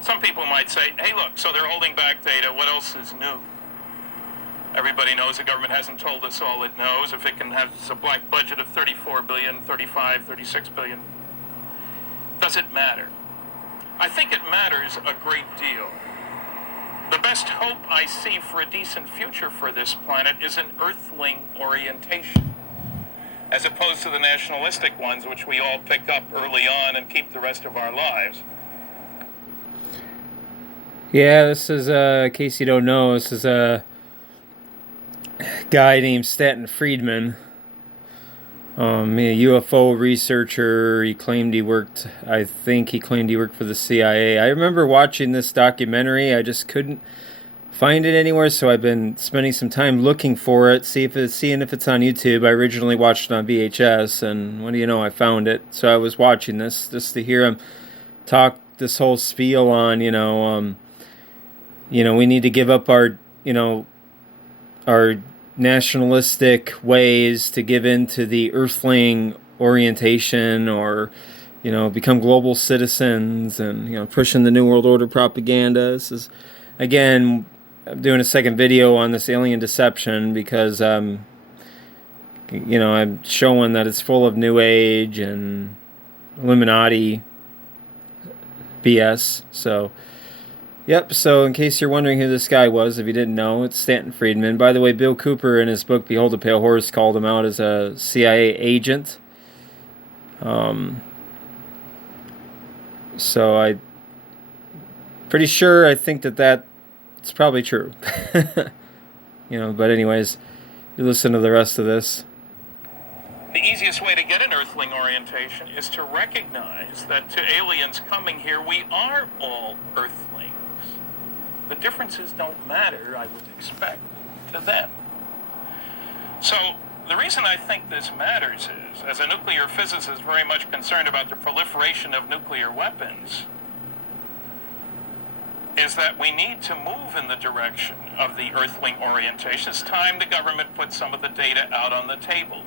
Some people might say, hey, look, so they're holding back data. What else is new? Everybody knows the government hasn't told us all it knows. If it can have a black budget of 34 billion, 35, 36 billion, does it matter? I think it matters a great deal. The best hope I see for a decent future for this planet is an earthling orientation, as opposed to the nationalistic ones, which we all pick up early on and keep the rest of our lives. Yeah, this is, in case you don't know, this is a guy named Stanton Friedman, a UFO researcher. He claimed he worked, I think he claimed he worked for the CIA. I remember watching this documentary. I just couldn't find it anywhere, so I've been spending some time looking for it, seeing if it's on YouTube. I originally watched it on VHS, and what do you know, I found it. So I was watching this just to hear him talk this whole spiel on, we need to give up our nationalistic ways to give in to the earthling orientation, or become global citizens, and pushing the New World Order propaganda. This is, again, I'm doing a second video on this alien deception because I'm showing that it's full of New Age and Illuminati BS. So yep, so in case you're wondering who this guy was, if you didn't know, it's Stanton Friedman. By the way, Bill Cooper in his book Behold the Pale Horse called him out as a CIA agent. So I'm pretty sure, I think it's probably true. But anyways, you listen to the rest of this. The easiest way to get an earthling orientation is to recognize that to aliens coming here, we are all earthlings. The differences don't matter, I would expect, to them. So the reason I think this matters is, as a nuclear physicist very much concerned about the proliferation of nuclear weapons, is that we need to move in the direction of the earthling orientation. It's time the government put some of the data out on the table.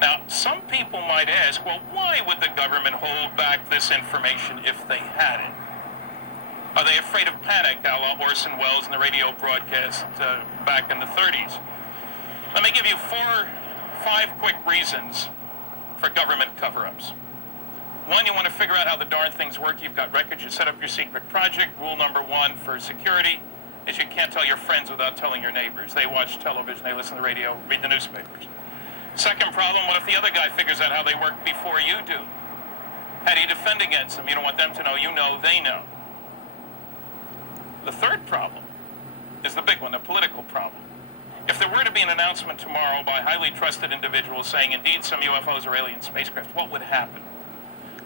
Now, some people might ask, well, why would the government hold back this information if they had it? Are they afraid of panic, a la Orson Welles in the radio broadcast back in the 30s? Let me give you 5 quick reasons for government cover-ups. One, you want to figure out how the darn things work. You've got records. You set up your secret project. Rule number 1 for security is you can't tell your friends without telling your neighbors. They watch television, they listen to the radio, read the newspapers. Second problem, what if the other guy figures out how they work before you do? How do you defend against them? You don't want them to know. You know they know. The third problem is the big one, the political problem. If there were to be an announcement tomorrow by highly trusted individuals saying, indeed, some UFOs are alien spacecraft, what would happen?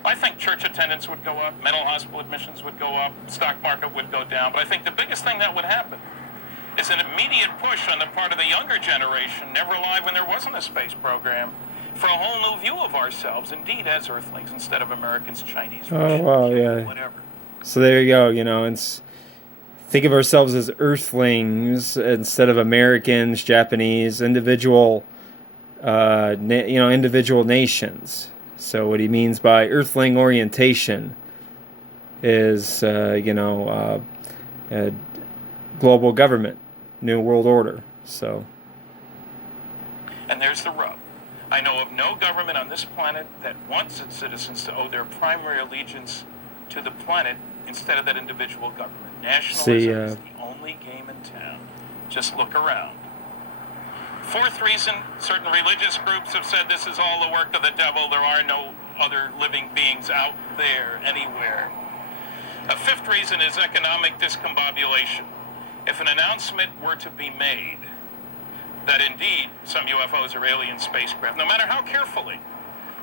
I think church attendance would go up, mental hospital admissions would go up, stock market would go down, but I think the biggest thing that would happen is an immediate push on the part of the younger generation, never alive when there wasn't a space program, for a whole new view of ourselves, indeed, as Earthlings, instead of Americans, Chinese, Russians, whatever. So there you go, think of ourselves as Earthlings instead of Americans, Japanese, individual nations. So what he means by earthling orientation is, global government, New World Order. So. And there's the rub. I know of no government on this planet that wants its citizens to owe their primary allegiance to the planet instead of that individual government. Nationalism is the only game in town. Just look around. Fourth reason, certain religious groups have said this is all the work of the devil. There are no other living beings out there anywhere. A fifth reason is economic discombobulation. If an announcement were to be made that indeed some UFOs are alien spacecraft, no matter how carefully,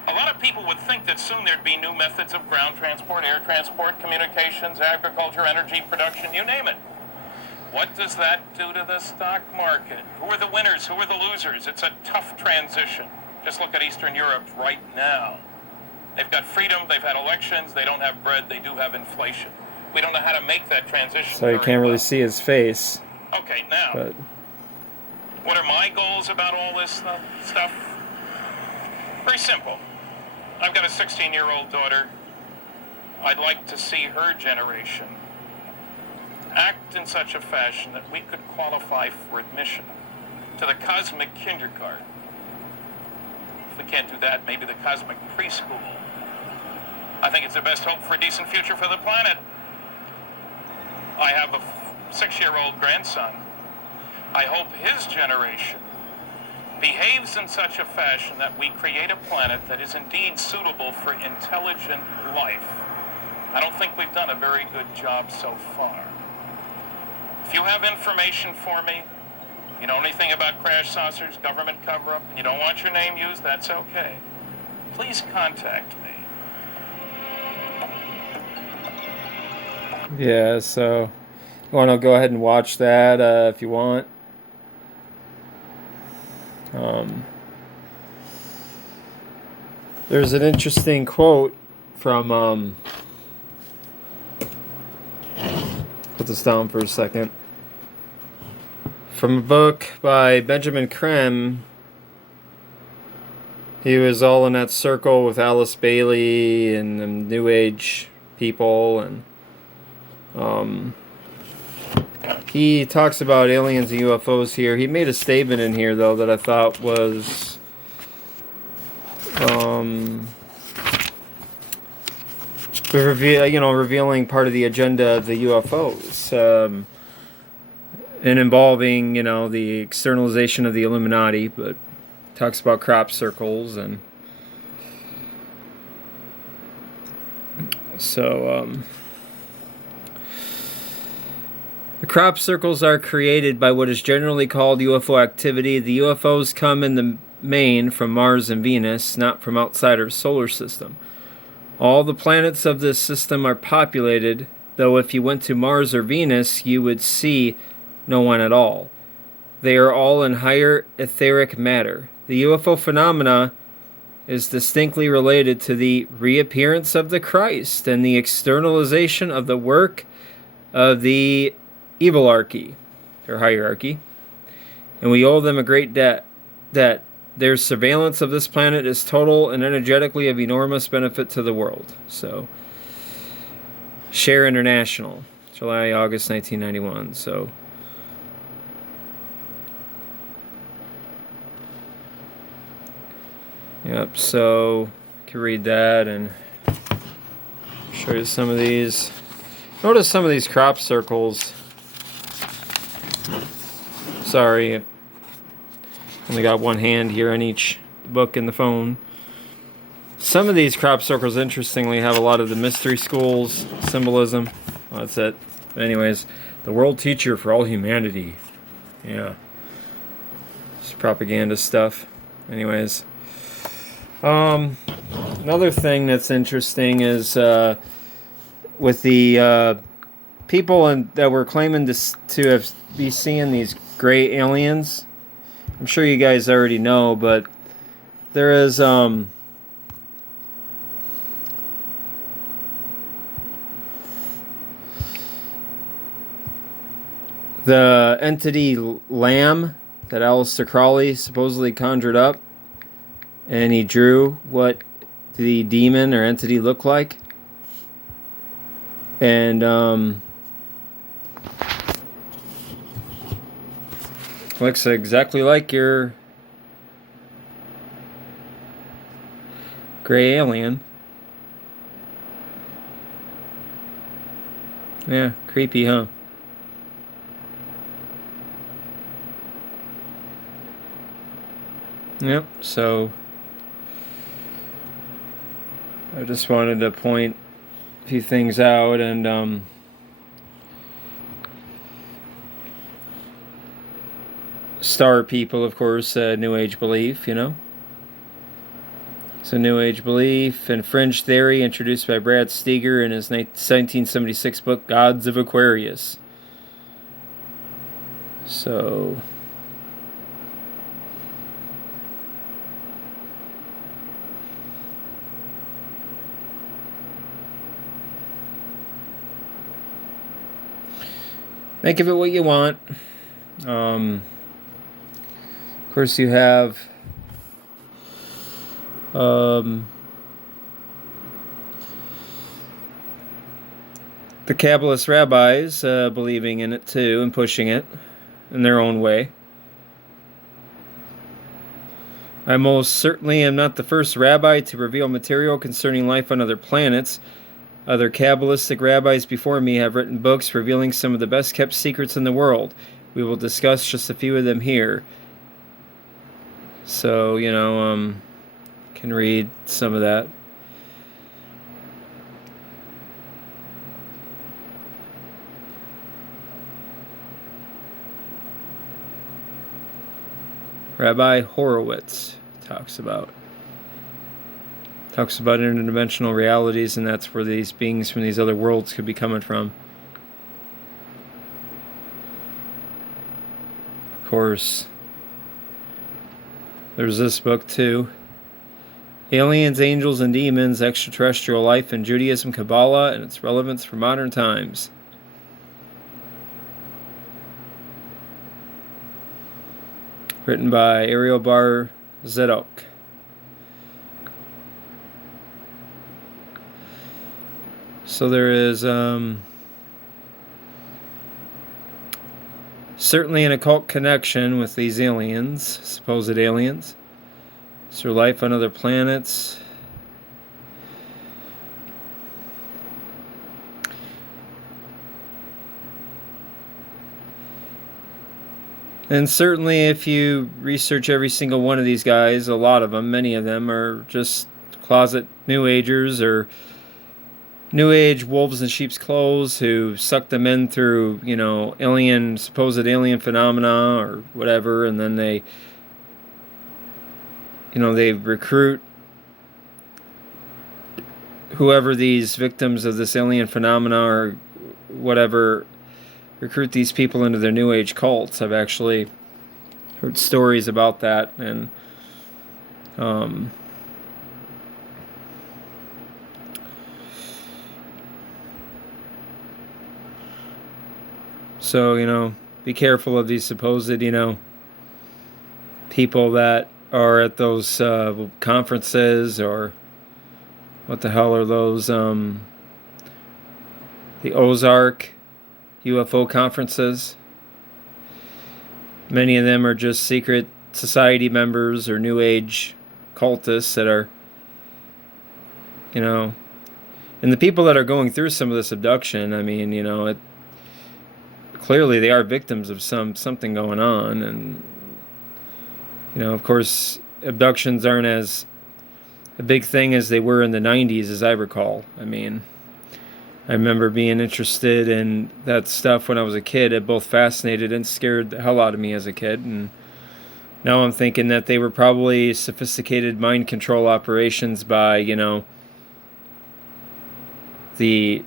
a lot of people would think that soon there'd be new methods of ground transport, air transport, communications, agriculture, energy production, you name it. What does that do to the stock market? Who are the winners? Who are the losers? It's a tough transition. Just look at Eastern Europe right now. They've got freedom, they've had elections, they don't have bread, they do have inflation. We don't know how to make that transition. So you can't really see his face. Okay, now, what are my goals about all this stuff? Very simple. I've got a 16-year-old daughter. I'd like to see her generation act in such a fashion that we could qualify for admission to the cosmic kindergarten. If we can't do that, maybe the cosmic preschool. I think it's the best hope for a decent future for the planet. I have a 6-year-old grandson. I hope his generation behaves in such a fashion that we create a planet that is indeed suitable for intelligent life. I don't think we've done a very good job so far. If you have information for me, you know anything about crash saucers, government cover-up, and you don't want your name used, that's okay. Please contact me. Yeah, so you want to go ahead and watch that if you want. There's an interesting quote from, put this down for a second, from a book by Benjamin Creme. He was all in that circle with Alice Bailey and the New Age people, and he talks about aliens and UFOs here. He made a statement in here, though, that I thought was revealing part of the agenda of the UFOs, and involving, the externalization of the Illuminati, but talks about crop circles, and so the crop circles are created by what is generally called UFO activity. The UFOs come in the main from Mars and Venus, not from outside our solar system. All the planets of this system are populated, though if you went to Mars or Venus, you would see no one at all. They are all in higher etheric matter. The UFO phenomena is distinctly related to the reappearance of the Christ and the externalization of the work of the evilarchy, or hierarchy, and we owe them a great debt. Their surveillance of this planet is total and energetically of enormous benefit to the world. So, Share International, July, August 1991. So, yep, so you can read that and show you some of these. Notice some of these crop circles. Sorry, only got one hand here on each book in the phone. Some of these crop circles, interestingly, have a lot of the mystery schools symbolism. Well, that's it. But anyways, the world teacher for all humanity. Yeah. It's propaganda stuff. Anyways. Another thing that's interesting is with the people that were claiming to be seeing these gray aliens. I'm sure you guys already know, but there is the entity Lamb that Aleister Crowley supposedly conjured up, and he drew what the demon or entity looked like, and looks exactly like your gray alien. Yeah, creepy, huh? Yep, so I just wanted to point a few things out, and star people, of course, New Age belief, So New Age belief and fringe theory introduced by Brad Steger in his 1976 book, Gods of Aquarius. So think of it what you want. Of course, you have the Kabbalist rabbis believing in it too and pushing it in their own way. I most certainly am not the first rabbi to reveal material concerning life on other planets. Other Kabbalistic rabbis before me have written books revealing some of the best kept secrets in the world. We will discuss just a few of them here. So, can read some of that. Rabbi Horowitz talks about interdimensional realities, and that's where these beings from these other worlds could be coming from. Of course, there's this book too. Aliens, Angels, and Demons, Extraterrestrial Life in Judaism, Kabbalah, and its Relevance for Modern Times. Written by Ariel Bar Zedok. So there is certainly an occult connection with these aliens, supposed aliens. Is there life on other planets? And certainly if you research every single one of these guys, a lot of them, many of them are just closet New Agers or New Age wolves in sheep's clothes who suck them in through, supposed alien phenomena or whatever, and then they recruit whoever these victims of this alien phenomena or whatever, recruit these people into their New Age cults. I've actually heard stories about that, and so, be careful of these supposed, people that are at those conferences, or what the hell are those, the Ozark UFO conferences. Many of them are just secret society members or New Age cultists that are, and the people that are going through some of this abduction, clearly they are victims of something going on, and of course abductions aren't as a big thing as they were in the 90s, as I recall. I remember being interested in that stuff when I was a kid. It both fascinated and scared the hell out of me as a kid, and now I'm thinking that they were probably sophisticated mind control operations by the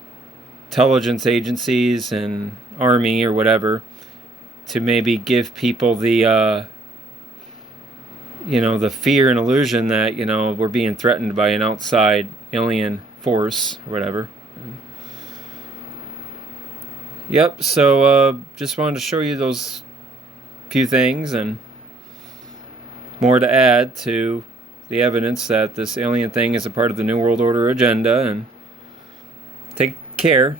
intelligence agencies and army or whatever, to maybe give people the the fear and illusion that we're being threatened by an outside alien force or whatever. Yep, so just wanted to show you those few things, and more to add to the evidence that this alien thing is a part of the New World Order agenda. And take care.